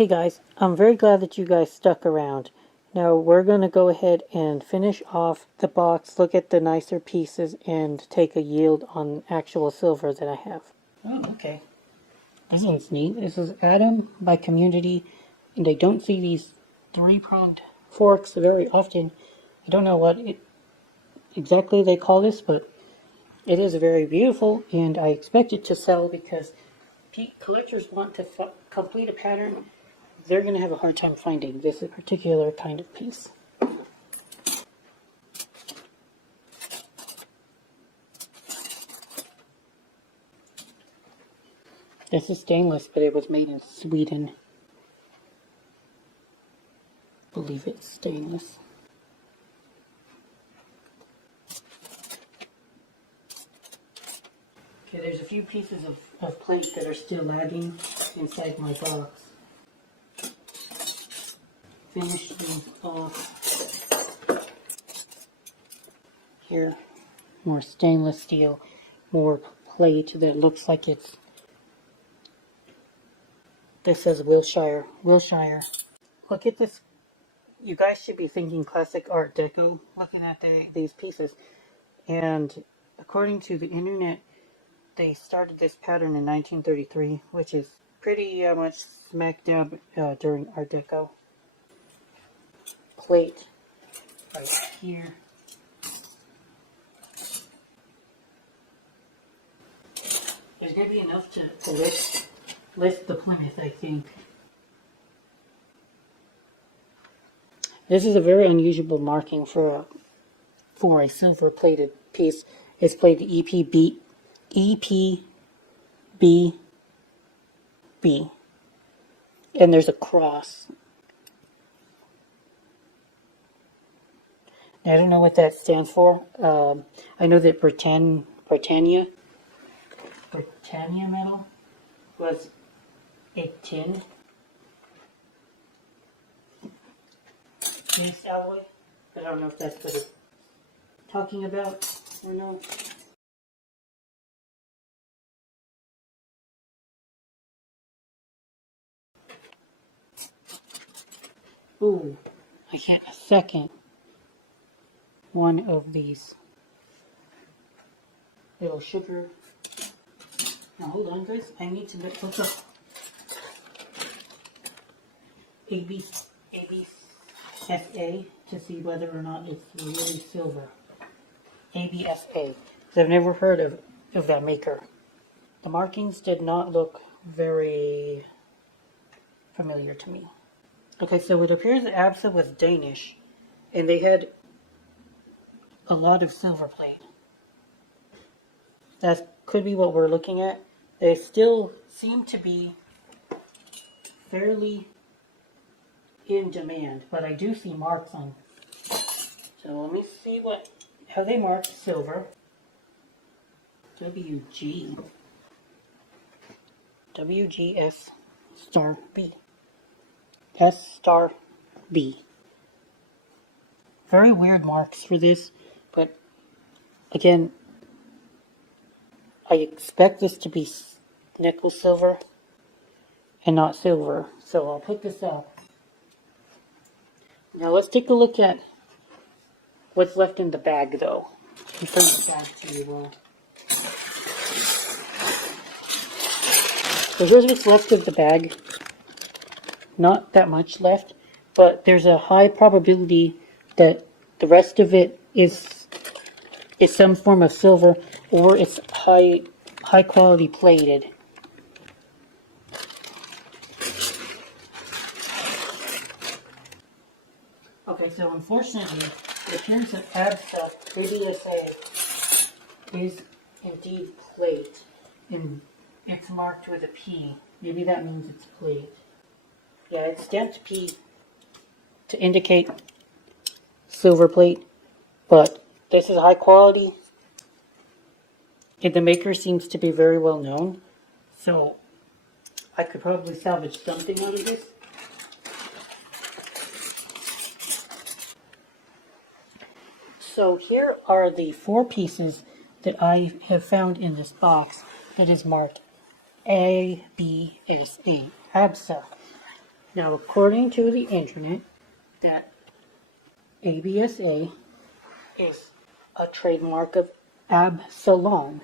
Hey guys, I'm very glad that you guys stuck around. Now we're going to go ahead and finish off the box, look at the nicer pieces, and take a yield on actual silver that I have. Oh, okay. This one's neat. This is Adam by Community, and I don't see these three-pronged forks very often. I don't know what exactly they call this, but it is very beautiful, and I expect it to sell because collectors want to complete a pattern. They're going to have a hard time finding this particular kind of piece. This is stainless, but it was made in Sweden. I believe it's stainless. Okay, there's a few pieces of plate that are still lagging inside my box. Finish these off. Here, more stainless steel, more plate that looks like it's... This says Wilshire. Wilshire. Look at this. You guys should be thinking classic Art Deco looking at these pieces. And according to the internet, they started this pattern in 1933, which is pretty much smack dab during Art Deco. Plate right here. There's going to be enough to lift the Plymouth, I think. This is a very unusual marking for a silver-plated piece. It's plated EPB, and there's a cross. I don't know what that stands for. I know that Britannia metal was a tin base alloy. I don't know if that's what it's talking about or no. Ooh, I get a second one of these little sugar. Now hold on guys, I need to look up ABSA to see whether or not it's really silver. ABSA. I've never heard of that maker. The markings did not look very familiar to me. Okay, so it appears that Absa was Danish, and they had a lot of silver plate. That could be what we're looking at. They still seem to be fairly in demand, but I do see marks on. So let me see how they mark silver. WGS star B. S star B. Very weird marks for this, but again, I expect this to be nickel silver and not silver, so I'll put this up. Now let's take a look at what's left in the bag, though. I'll show you the bag to you well. So here's what's left of the bag. Not that much left, but there's a high probability that the rest of it is some form of silver, or it's high quality plated. Okay, so unfortunately, it appears that Absa ABSA is indeed plate, and it's marked with a P. Maybe that means it's plate. Yeah, it's stamped P to indicate silver plate, but this is high quality, and the maker seems to be very well known, so I could probably salvage something out of this. So here are the 4 pieces that I have found in this box that is marked ABSA, Absa. Now, according to the internet, that ABSA is a trademark of Absalon,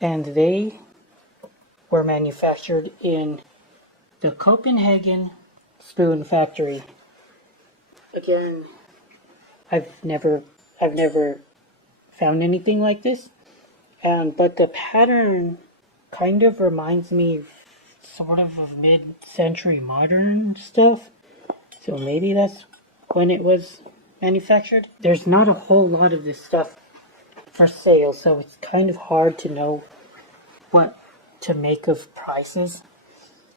and they were manufactured in the Copenhagen spoon factory. Again, I've never found anything like this, but the pattern kind of reminds me sort of mid-century modern stuff. So maybe that's when it was manufactured. There's not a whole lot of this stuff for sale, so it's kind of hard to know what to make of prices.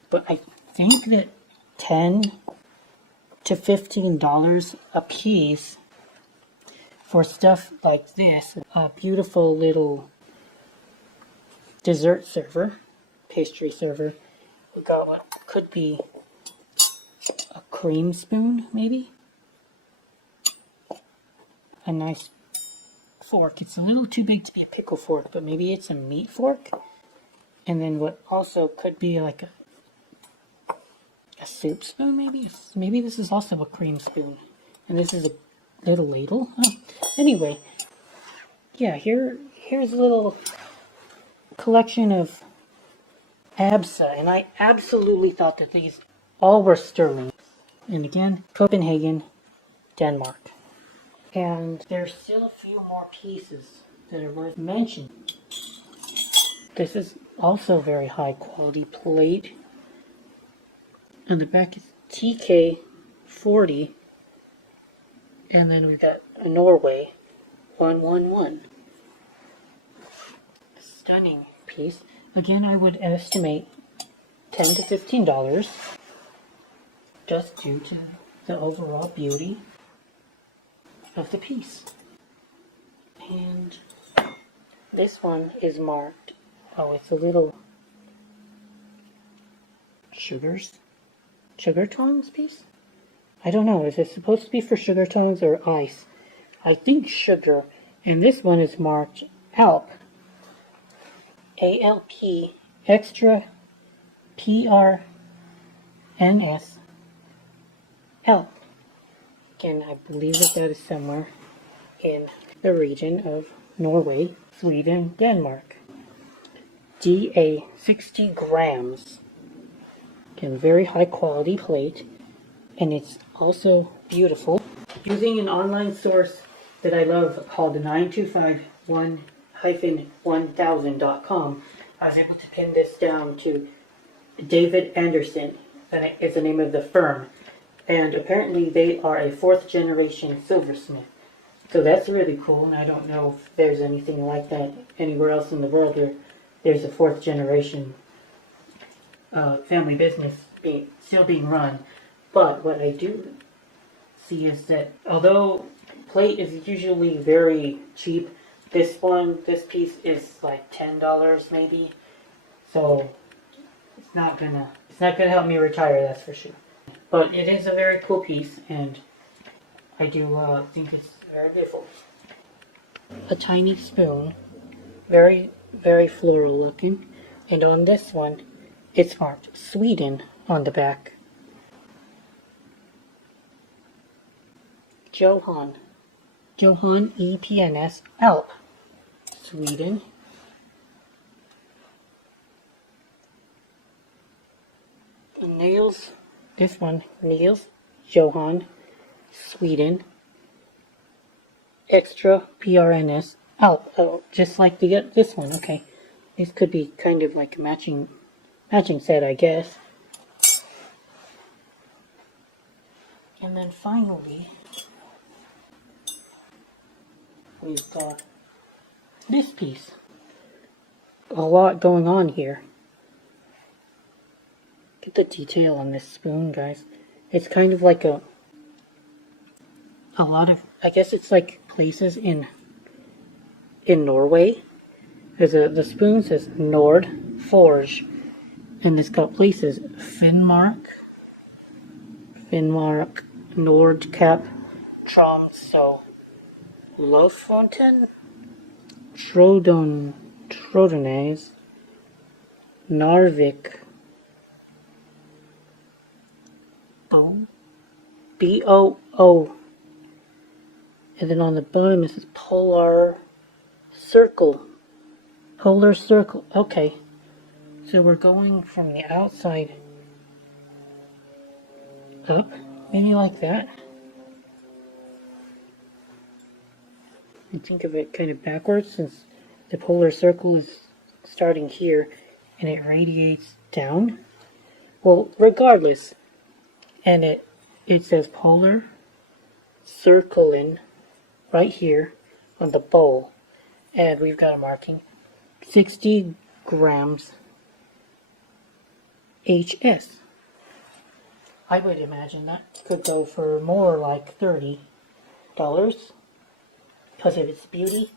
But I think that $10 to $15 a piece for stuff like this, a beautiful little dessert server, pastry server. We got what could be a cream spoon, maybe? A nice fork. It's a little too big to be a pickle fork, but maybe it's a meat fork. And then what also could be like a soup spoon, maybe? Maybe this is also a cream spoon. And this is a little ladle. Oh. Anyway, yeah, here's a little collection of Absa, and I absolutely thought that these all were sterling. And again, Copenhagen, Denmark. And there's still a few more pieces that are worth mentioning. This is also very high quality plate. On the back is TK40. And then we've got a Norway 111. A stunning piece. Again, I would estimate $10 to $15 just due to the overall beauty of the piece. And this one is marked. Oh, it's a little sugar tongs piece? I don't know. Is it supposed to be for sugar tongs or ice? I think sugar. And this one is marked ALP. ALP extra PRNS ALP. Again, I believe that is somewhere in the region of Norway, Sweden, Denmark. DA 60 grams. Again, very high quality plate. And it's also beautiful. Using an online source that I love called 925-1000.com, I was able to pin this down to David Anderson, that is the name of the firm. And apparently they are a 4th generation silversmith. So that's really cool, and I don't know if there's anything like that anywhere else in the world where there's a 4th generation family business still being run. But what I do see is that although plate is usually very cheap, this piece is like $10 maybe. So it's not gonna help me retire, that's for sure. But it is a very cool piece, and I do think it's very beautiful. A tiny spoon, very, very floral looking, and on this one, it's marked Sweden on the back. Johan EPNS ALP, Sweden. Niels, this one, Niels, Johan, Sweden. Extra PRNS ALP. Oh, just like this one, okay. This could be kind of like a matching set, I guess. And then finally, we've got this piece. A lot going on here. Get the detail on this spoon, guys. It's kind of like a lot of, I guess it's like places in Norway. The spoon says Nord Forge, and it's got places Finnmark, Nordkap, Tromsø, Lofoten, Trodones, Narvik, BOO. And then on the bottom it says Polar Circle. Polar Circle. Okay. So we're going from the outside up. Maybe like that. And think of it kind of backwards, since the polar circle is starting here and it radiates down. Well, regardless. And it says polar circling right here on the bowl. And we've got a marking 60 grams HS. I would imagine that could go for more like $30 because of its beauty.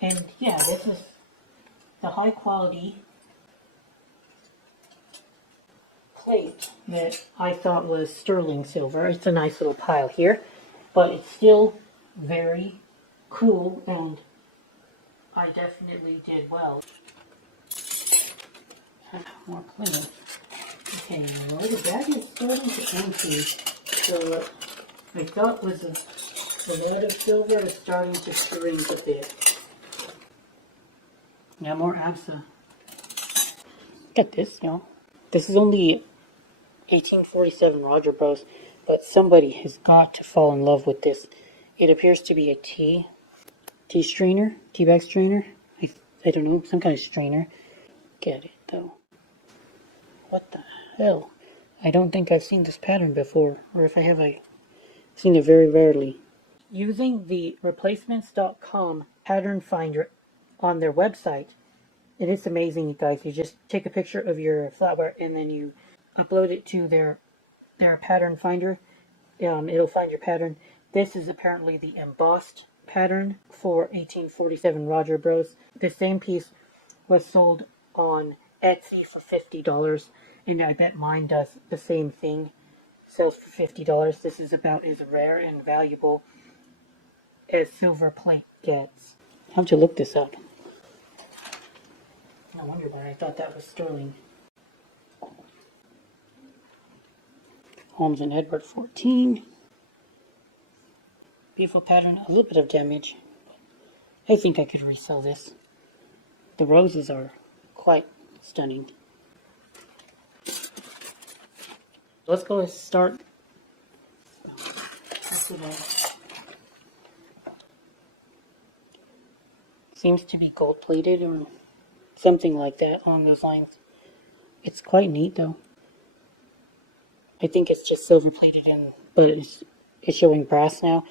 And yeah, this is the high quality plate that I thought was sterling silver. It's a nice little pile here, but it's still very cool, and I definitely did well. More clean. Okay, well, the bag is starting to empty, so what I thought was a lot of silver is starting to shrink a bit. Now more Absa. Look at this, y'all. This is only 1847 Roger Bros, but somebody has got to fall in love with this. It appears to be a tea strainer, tea bag strainer. I don't know, some kind of strainer. Get it though. What the hell? I don't think I've seen this pattern before, or if I have, I've seen it very rarely. Using the replacements.com pattern finder on their website, it is amazing, you guys. You just take a picture of your flatware and then you upload it to their pattern finder. It'll find your pattern. This is apparently the embossed pattern for 1847 Roger Bros. The same piece was sold on Etsy for $50, and I bet mine does the same thing. Sells for $50. This is about as rare and valuable as Silverplate gets. How'd you look this up? No wonder why I thought that was sterling. Holmes and Edward 14. Beautiful pattern, a little bit of damage. I think I could resell this. The roses are quite stunning. Let's go and start. Seems to be gold plated or something like that along those lines. It's quite neat though. I think it's just silver plated in, but it's showing brass now.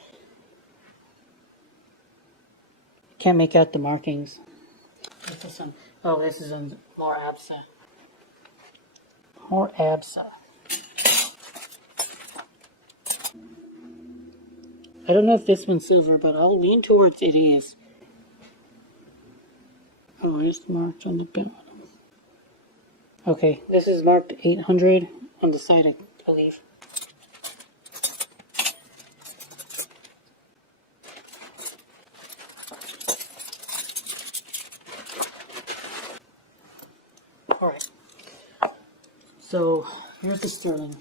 Can't make out the markings. This is this is on more Absa. More Absa. I don't know if this one's silver, but I'll lean towards it is. Oh, it's marked on the bottom. Okay, this is marked 800 on the side, I believe. Alright, so here's the sterling.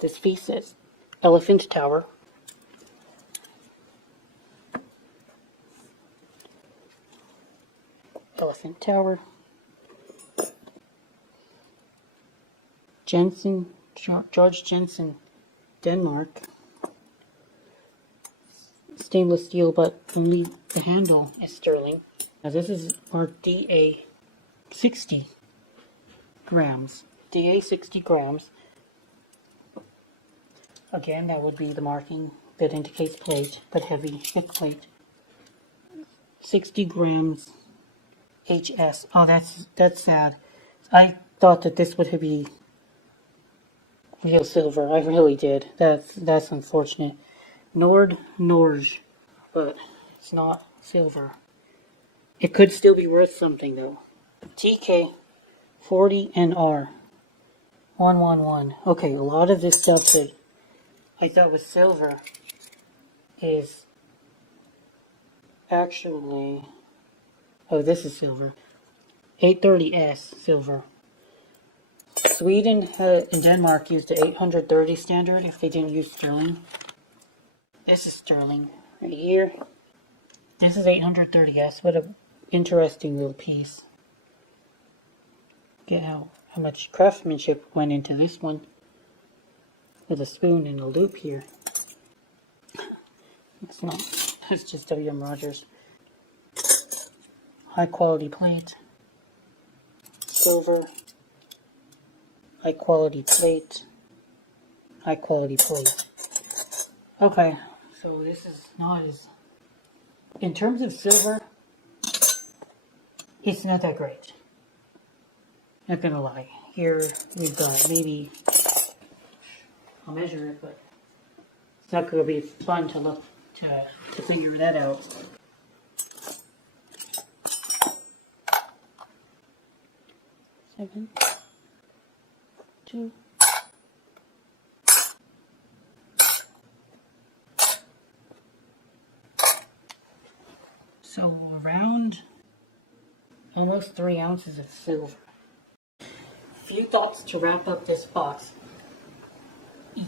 This piece says Elephant Tower. Elephant Tower. Jensen, George Jensen, Denmark. Stainless steel, but only the handle is sterling. Now this is marked DA 60 grams. DA 60 grams. Again, that would be the marking that indicates plate, but heavy, thick plate. 60 grams HS. Oh, that's sad. I thought that this would be real silver. I really did. That's unfortunate. Norge, but it's not silver. It could still be worth something though. TK 40NR 111. Okay, a lot of this stuff that I thought was silver is actually, oh, this is silver. 830S silver. Sweden and Denmark used the 830 standard if they didn't use sterling. This is sterling right here. This is 830S. What an interesting little piece. Get how much craftsmanship went into this one. With a spoon and a loop here. It's not. It's just W.M. Rogers. High quality plate. Silver. High quality plate. High quality plate. Okay, so this is not as... In terms of silver, it's not that great. Not gonna lie. Here we've got maybe... I'll measure it, but it's not gonna be fun to look to figure that out. Seven, 2. So around almost 3 ounces of silver. Few thoughts to wrap up this box.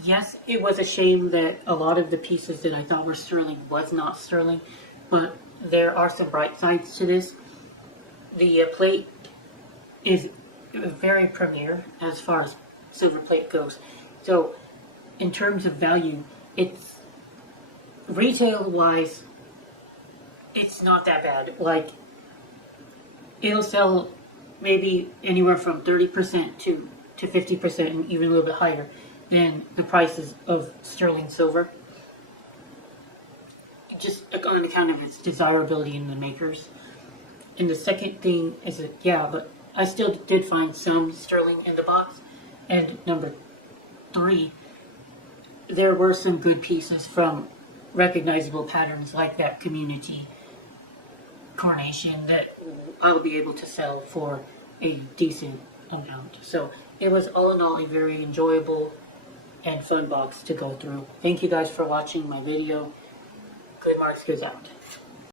Yes, it was a shame that a lot of the pieces that I thought were sterling was not sterling, but there are some bright sides to this. The plate is very premier as far as silver plate goes. So in terms of value, it's retail-wise, it's not that bad. Like, it'll sell maybe anywhere from 30% to 50% and even a little bit higher than the prices of sterling silver. Just on account of its desirability in the makers. And the second thing is that, yeah, but I still did find some sterling in the box. And number 3, there were some good pieces from recognizable patterns like that community carnation that I'll be able to sell for a decent amount. So it was all in all a very enjoyable and fun box to go through. Thank you guys for watching my video. Good Marks goes out.